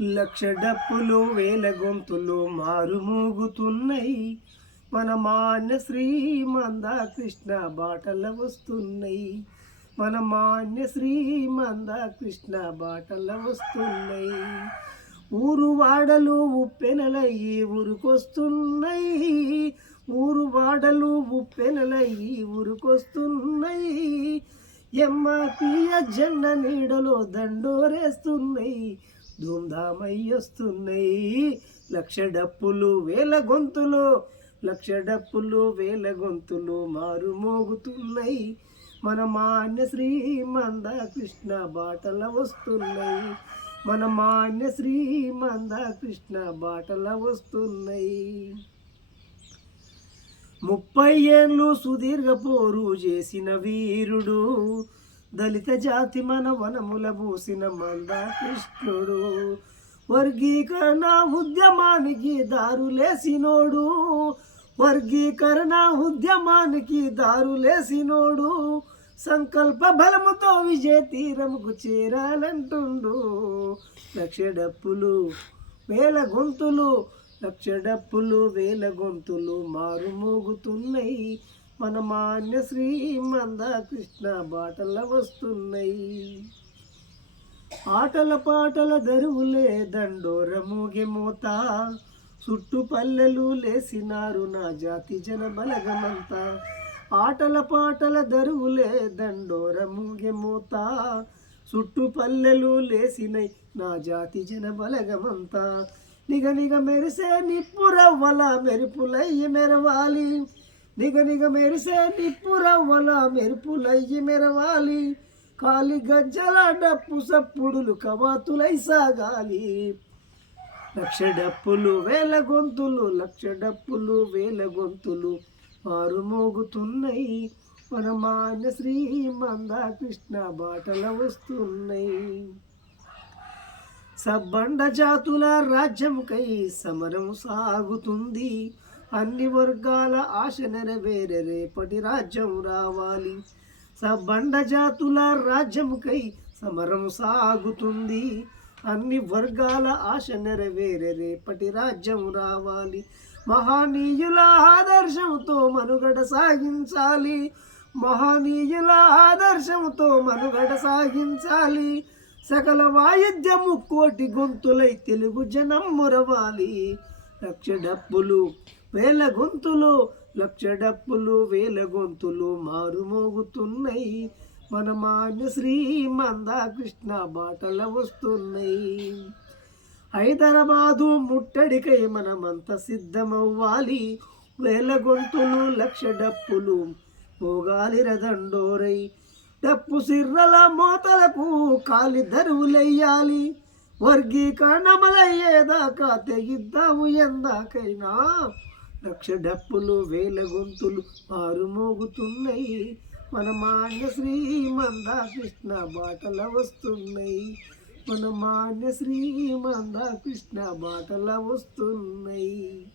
లక్ష డప్పులు వేల గొంతులు మారుమోగుతున్నాయి. మన మాన్య శ్రీ మందాకృష్ణ బాటల వస్తున్నాయి. మన మాన్య శ్రీ మందాకృష్ణ బాటల వస్తున్నాయి. ఊరు వాడలు ఉప్పెనలయ్యి ఊరుకొస్తున్నాయి. ఊరు వాడలు ఉప్పెనలయ్యి ఊరుకొస్తున్నాయి. ఎమ్మపీయ జెండ నీడలో దండోరేస్తున్నాయి. ధూమ్ధామయ్యొస్తున్నాయి. లక్ష డప్పులు వేల గొంతులు, లక్ష డప్పులు వేల గొంతులు మారుమోగుతున్నాయి. మన మాన్య శ్రీ మందాకృష్ణ బాటల వస్తున్నాయి. మన మాన్య శ్రీ మందాకృష్ణ బాటల వస్తున్నాయి. 30 ఏళ్ళు సుదీర్ఘ పోరు చేసిన వీరుడు, దళిత జాతి మన వనముల పూసిన మందాకృష్ణుడు. వర్గీకరణ ఉద్యమానికి దారులేసినోడు, వర్గీకరణ ఉద్యమానికి దారులేసినోడు. సంకల్ప బలముతో విజయ తీరముకు చేరాలంటుండు. లక్ష డప్పులు వేల గొంతులు, లక్ష డప్పులు వేల గొంతులు మారుమోగుతున్నాయి. మన మాన్య శ్రీ మందాకృష్ణ బాటల వస్తున్నాయి. ఆటల పాటల దరువులే దండోర మోగే మోత, చుట్టుపల్లెలు లేసినారు నా జాతి జన బలగమంతా. ఆటల పాటల దరువులే దండోర మోగే మోత, చుట్టుపల్లెలు లేసినై నా జాతి జన బలగమంతా. నిగ నిగ మెరిసే నిప్పురవ్వల మెరుపులయ్యి మెరవాలి. నిగ నిగ మెరిసే నిప్పురవ్వల మెరుపులయ్యి మెరవాలి. కాలి గజ్జల డప్పు సప్పుడులు కవాతులై సాగాలి. లక్ష డప్పులు వేల గొంతులు, లక్ష డప్పులు వేల గొంతులు మారుమోగుతున్నాయి. మన మాన్య శ్రీ మందాకృష్ణ బాటల వస్తున్నాయి. సబ్బండ జాతుల రాజ్యంకై సమరం సాగుతుంది. అన్ని వర్గాల ఆశ నెరవేరే రేపటి రాజ్యం రావాలి. సబ్బండ జాతుల రాజ్యంకై సమరం సాగుతుంది. అన్ని వర్గాల ఆశ నెరవేరే రేపటి రాజ్యం రావాలి. మహనీయుల ఆదర్శంతో మనుగడ సాగించాలి. మహనీయుల ఆదర్శంతో మనుగడ సాగించాలి. సకల వాయిద్యము కోటి గొంతులై తెలుగు జనం మురవాలి. లక్ష డప్పులు వేల గొంతులు, లక్ష డప్పులు వేల గొంతులు మారుమోగుతున్నాయి. మన మాన్య శ్రీ మందాకృష్ణ బాటల వస్తున్నాయి. హైదరాబాదు ముట్టడికై మనమంతా సిద్ధమవ్వాలి. వేల గొంతులు లక్ష డప్పులు మోగాలి రదండోరై. డప్పు సిర్రల మోతలకు కాలి దరువులెయ్యాలి. వర్గీకరణమలయ్యేదాకా తెగిద్దాము ఎందాకైనా. లక్ష డప్పులు వేల గొంతులు మారుమోగుతున్నాయి. మన మాన్య శ్రీ మందాకృష్ణ బాటల వస్తున్నాయి. మన మాన్య శ్రీ మందాకృష్ణ బాటల వస్తున్నాయి.